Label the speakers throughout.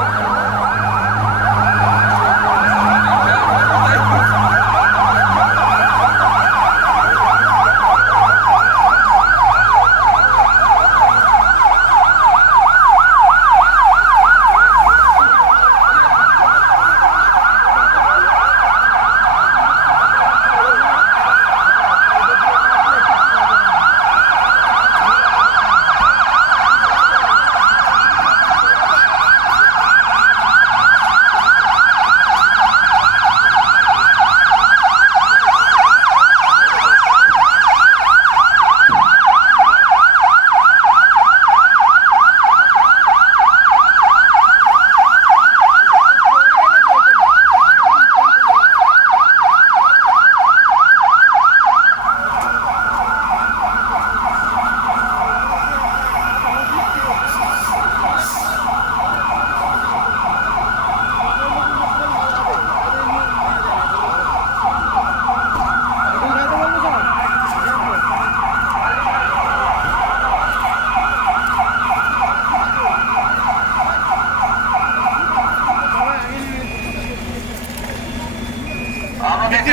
Speaker 1: আমরা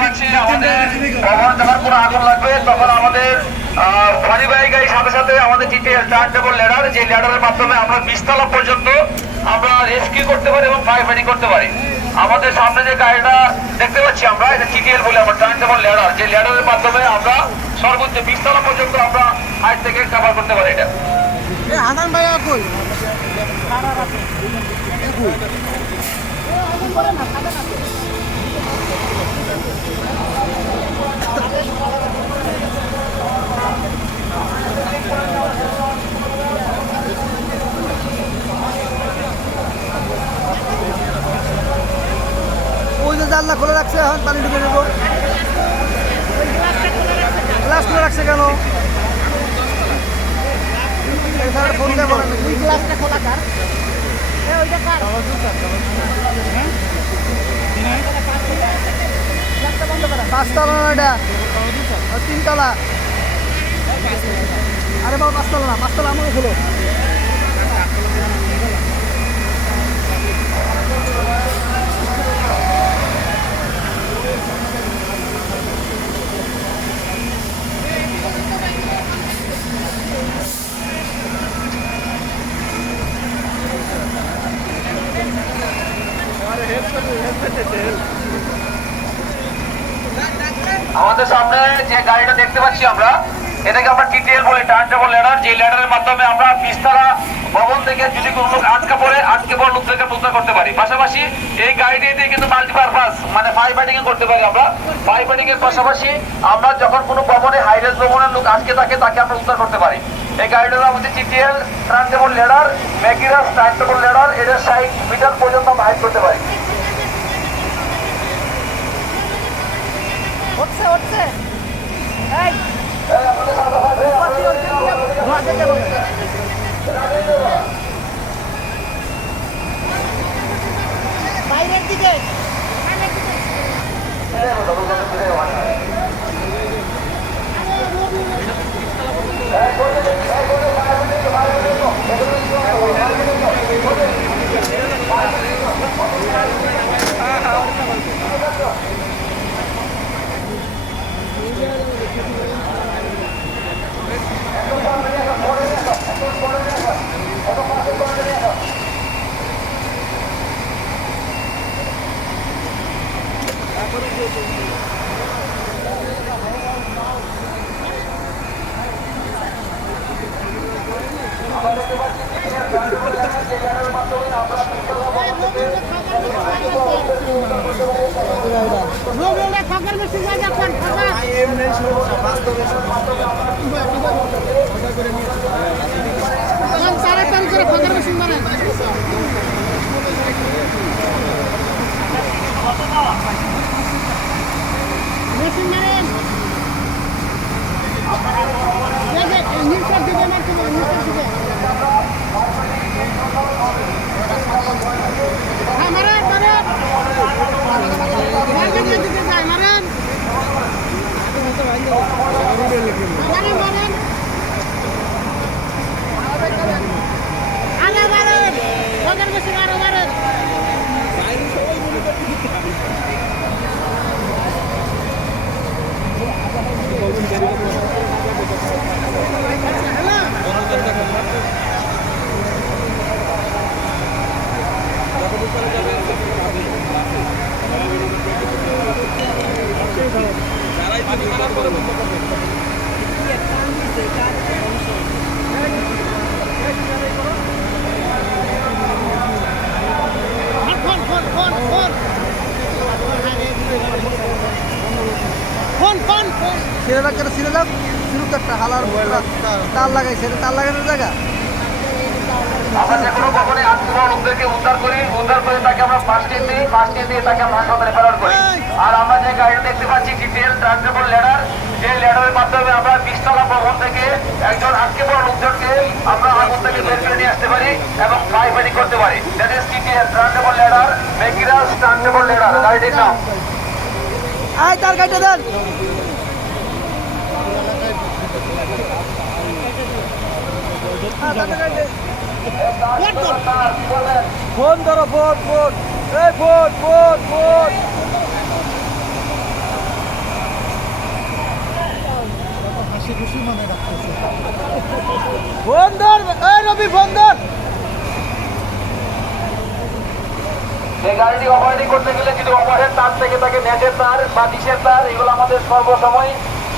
Speaker 1: আমাদের কখন যখন কোনো আগুন লাগবে তখন আমাদের গাড়ির সাথে সাথে আমাদের টিটিএল টার্ন টেবল ল্যাডার যে ল্যাডারের মাধ্যমে আমরা বিশতলা পর্যন্ত আমরা রেস্কিউ করতে পারি এবং ফায়ার করতে পারি। আমাদের সামনে যে গাড়িটা দেখতে পাচ্ছি আমরা এটা টিটিএল বলে আমরা টার্ন টেবল ল্যাডার যে ল্যাডারের মাধ্যমে আমরা সর্বোচ্চ বিশতলা পর্যন্ত আমরা হাইট থেকে কভার করতে পারি এটা।
Speaker 2: হাসান ভাইয়া কই? ওই যে জানলা খোলা রাখছে এখন পানি ঢুকে নেব। গ্লাস খোলা রাখছে কেন? ফোন দেবো
Speaker 3: গ্লাসটা খোলা কার এ ওইটা করা
Speaker 2: পাঁচতলা না এটা। তিনতলা। আরে বাবা পাঁচতলা না পাঁচতলা আমাকে খোলো
Speaker 1: আমাদের সামনে যে গাড়িটা দেখতে পাচ্ছি আমরা, এটাকে আমরা টিটিএল বলি টার্ন টেবল ল্যাডার যে ল্যাডারের মাধ্যমে আমরা বিস্তারা ভবন থেকে যদি কোনো লোক আটকা পড়ে, আটকে পড়ে লোক থেকে করতে পারি। পাশাপাশি এই গাড়িটি দিয়ে কিন্তু মাল্টিপারপাস মানে ফায়ার ফাইটিং করতে পারি আমরা। ফায়ার ফাইটিং এর পাশাপাশি আমরা যখন কোনো ভবনে হাইরেস ভবনের লোক আটকে থাকে, তাকে আমরা উদ্ধার করতে পারি। এই গাড়িটার আমাদের TTL turntable ladder Magirus turntable ladder ষাট মিটার পর্যন্ত আমরা হাইট করতে পারি।
Speaker 3: হচ্ছে হচ্ছে এই বাইরের দিকে। রোগীরা থাকার তাড়াতাড়ি করে ফাঁকার Resimlerim. Evet, Nilüfer
Speaker 2: dedem arkadaşlar, Nilüfer dedem. দাও সিরুক একটা হালার তার লাগাইছে তার লাগানোর জায়গা?
Speaker 1: আমরা যে কোনো ভবনে আটকে পড়া লোকদেরকে উদ্ধার করি উদ্ধার করে তাকে আমরা ফার্স্ট এড দিই ফার্স্ট এড দিয়ে তাকে আমরা হাসপাতালে রেফার করি। আর আমরা যে গাড়িটা দেখতে পাচ্ছি ডিটেল ট্রান্সপোর্ট লেডার যে লেডারের মাধ্যমে আমরা বিশতলা ভবন থেকে একজন আটকে পড়া লোকজনকে আমরা আগুন থেকে বের করে নিয়ে আসতে পারি এবং ফায়ার করতে পারি। That is detail transport ladder Magirus transport ladder গাড়িটির নাম।
Speaker 2: আয় তার গাড়িটা দেন হ্যাঁ, তার গাড়িটা ফোন ধরো ফোন ফোন এই phone phone phone Robi phone ধর
Speaker 1: গাড়িটি অপারেটিং করতে গেলে যদি অপারেট তার থেকে তাকে নেটের তার বা ডিশের তার, এগুলো আমাদের সর্বসময়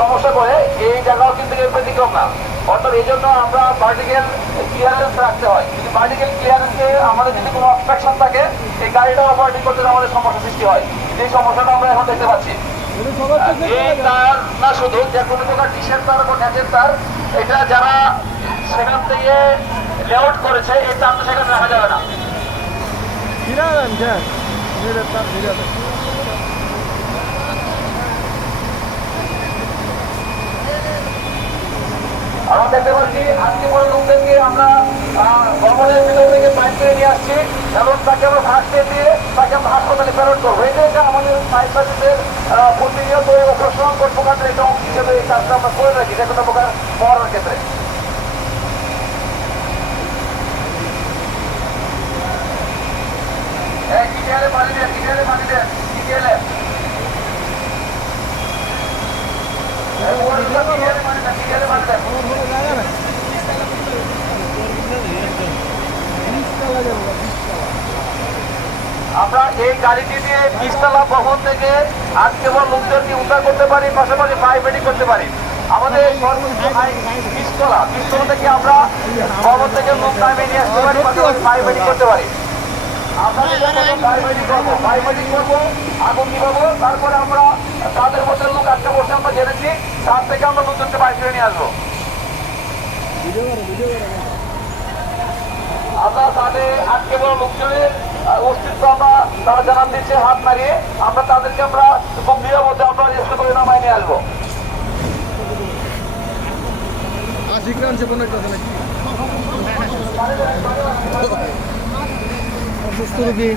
Speaker 1: সমস্যা করে এই জায়গাও কিন্তু ব্যতিক্রম না। অর্থাৎ এই জন্য আমরা ভার্টিক্যাল ক্লিয়ারেন্স রাখতে হয়। যদি ভার্টিক্যাল ক্লিয়ারেন্সে আমাদের যদি কোনো অবস্ট্রাকশন থাকে, এই গাড়িটা অপারেটিং করতে আমাদের সমস্যা সৃষ্টি হয়। এই সমস্যাটা আমরা এখন দেখতে পাচ্ছি। তার না শুধু, যে কোনো প্রকার ডিশের তার বা নেটের তার, এটা যারা সেখান থেকে লেআউট করেছে, এই তারটা সেখানে রাখা যাবে না।
Speaker 2: তার দেন
Speaker 1: আমরা দেখতে পাচ্ছি আজকে পরে লোকদেরকে আমরা ভবনের ভিতর থেকে পাইপ করে নিয়ে আসছি এবং তাকে আমরা ফার্স্ট দিয়ে তাকে আমরা হাসপাতালে প্রেরণ করব। এটা একটা আমাদের ফায়ার সার্ভিসের প্রতিনিয়ত প্রশাসন কর্মকাণ্ডের একটা অংশ হিসেবে এই কাজটা আমরা করে রাখি যে কোনো প্রকার মরার ক্ষেত্রে। এই কিটিয়ালে পানি দেন কিটিয়ালে পানি দেন কিটিয়ালে এই ওয়ার্ডটা কিটিয়ালে পানি দেন কিটিয়ালে পানি দেন আমরা এই গাড়িটি দিয়ে বিশতলা ভবন থেকে আজ কেবল লোকদেরকে উদ্ধার করতে পারি, পাশাপাশি ফায়ার করতে পারি। আমাদের বিশতলা বিশতলা থেকে আমরা ভবন থেকে লোক নামে নিয়ে আসতে পারি, পাশাপাশি ফায়ার করতে পারি। আমরা ফায়ার করব ফায়ার করব, আগুন নিভাবো, তারপরে আমরা তাদের মধ্যে লোক আটকে বসে আমরা জেনেছি তার থেকে আমরা লোকজনকে বাইরে করে নিয়ে আসব। আমরা তাদের আজকে বড় লোকজনের অস্তিত্ব আমরা তারা জানান দিচ্ছে হাত মারিয়ে আমরা তাদেরকে আমরা খুব নিরাপদে আমরা রেস্ট করে নামায় নিয়ে আসব।
Speaker 2: আশি সে কোনো একটা নাকি অসুস্থ রোগী।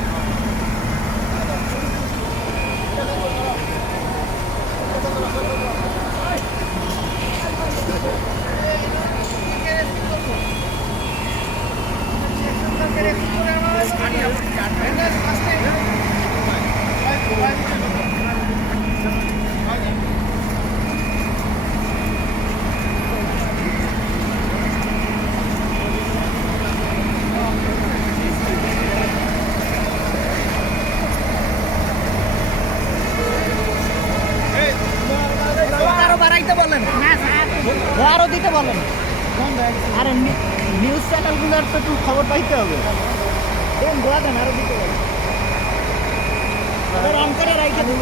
Speaker 3: বাড়াইতে বলেন আরও দিতে বলেন আর নিউজ চ্যানেলগুলোর তো একটু খবর পাইতে হবে। দেন গোয়া দেন আরও দিতে বলেন অন করে দিন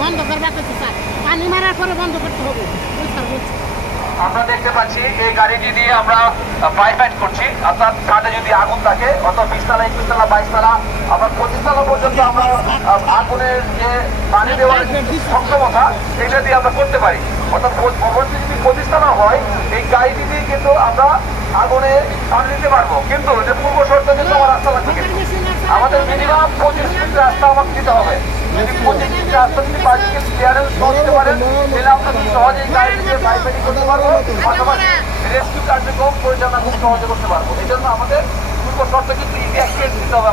Speaker 3: বন্ধ। করবা পানি মারার পরে বন্ধ করতে হবে।
Speaker 1: আমরা দেখতে পাচ্ছি এই গাড়িটি দিয়ে আমরা ফায়ার ফাইট করছি। অর্থাৎ ছাদে যদি আগুন থাকে অথবা বিশতলা একুশ তলা বাইশ তালা আমরা পঁচিশ তলা পর্যন্ত আমরা আগুনের যে পানি দেওয়ার সক্ষমতা সেটা দিয়ে আমরা করতে পারি। অর্থাৎ ভবনটি যদি পঁচিশ তলা হয়, এই গাড়িটি দিয়ে কিন্তু আমরা আগুনে পানি দিতে পারব। কিন্তু যে পূর্ব শর্ত কিন্তু আমার রাস্তা লাগবে আমাদের মিনিমাম পঁচিশ ফিট রাস্তা আমাকে দিতে হবে। যদি পঁচিশ ফিট রাস্তা যদি পার্টিকেল ক্লিয়ারেন্স করতে আমরা খুব সহজেই কার্যক্রম পরিচালনা খুব সহজে করতে পারব এই জন্য আমাদের পূর্ব শর্ত কিন্তু দিতে হবে।